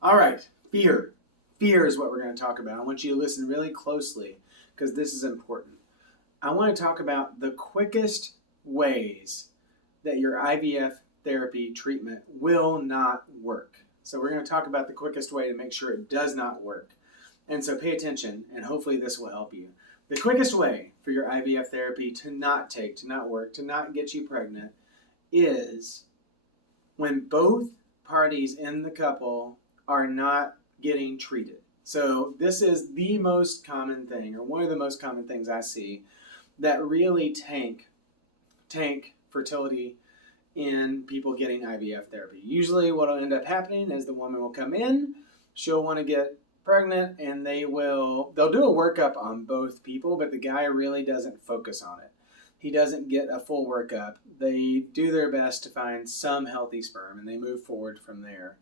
All right, fear. Fear is what we're going to talk about. I want you to listen really closely because this is important. I want to talk about the quickest ways that your IVF therapy treatment will not work. So, we're going to talk about the quickest way to make sure it does not work. And so, pay attention, and hopefully, this will help you. The quickest way for your IVF therapy to not take, to not work, to not get you pregnant is when both parties in the couple are not getting treated. So this is the most common thing, or one of the most common things I see that really tank fertility in people getting IVF therapy. Usually what will end up happening is the woman will come in, she'll want to get pregnant, and they'll do a workup on both people, but the guy really doesn't focus on it. He doesn't get a full workup. They do their best to find some healthy sperm and they move forward from there.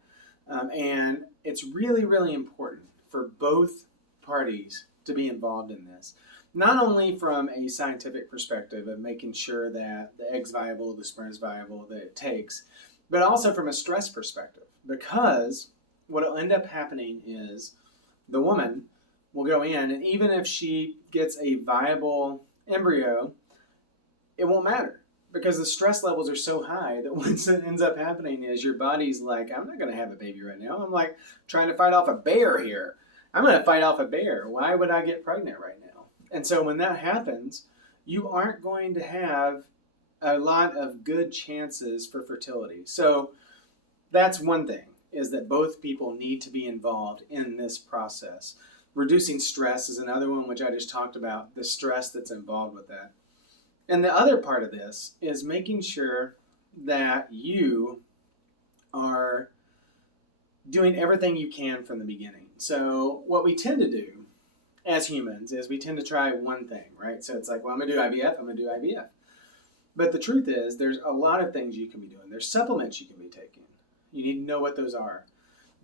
And it's really, really important for both parties to be involved in this. Not only from a scientific perspective of making sure that the egg's viable, the sperm's viable, that it takes, but also from a stress perspective. Because what will end up happening is the woman will go in, and even if she gets a viable embryo, it won't matter because the stress levels are so high that what ends up happening is your body's like, I'm not going to have a baby right now. I'm like trying to fight off a bear here. I'm going to fight off a bear. Why would I get pregnant right now? And so when that happens, you aren't going to have a lot of good chances for fertility. So that's one thing, is that both people need to be involved in this process. Reducing stress is another one, which I just talked about, the stress that's involved with that. And the other part of this is making sure that you are doing everything you can from the beginning. So what we tend to do as humans is we tend to try one thing, right? So it's like, well, I'm going to do IVF, I'm going to do IVF. But the truth is there's a lot of things you can be doing. There's supplements you can be taking. You need to know what those are.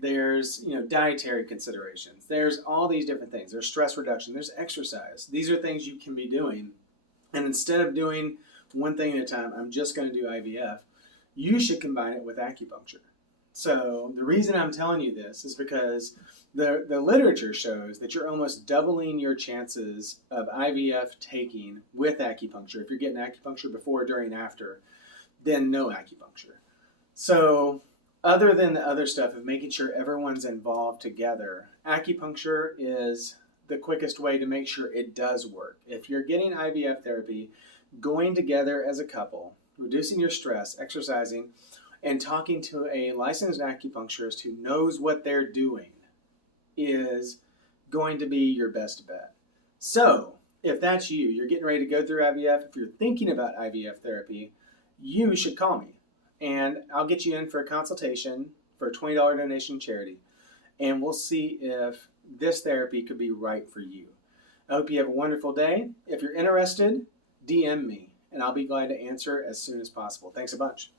There's, dietary considerations. There's all these different things. There's stress reduction. There's exercise. These are things you can be doing. And instead of doing one thing at a time, I'm just going to do IVF, you should combine it with acupuncture. So the reason I'm telling you this is because the literature shows that you're almost doubling your chances of IVF taking with acupuncture if you're getting acupuncture before, during, after, than no acupuncture. So other than the other stuff of making sure everyone's involved together, acupuncture is the quickest way to make sure it does work. If you're getting IVF therapy, going together as a couple, reducing your stress, exercising, and talking to a licensed acupuncturist who knows what they're doing is going to be your best bet. So, if that's you, you're getting ready to go through IVF, if you're thinking about IVF therapy, you should call me. And I'll get you in for a consultation for a $20 donation charity. And we'll see if this therapy could be right for you. I hope you have a wonderful day. If you're interested, DM me, and I'll be glad to answer as soon as possible. Thanks a bunch.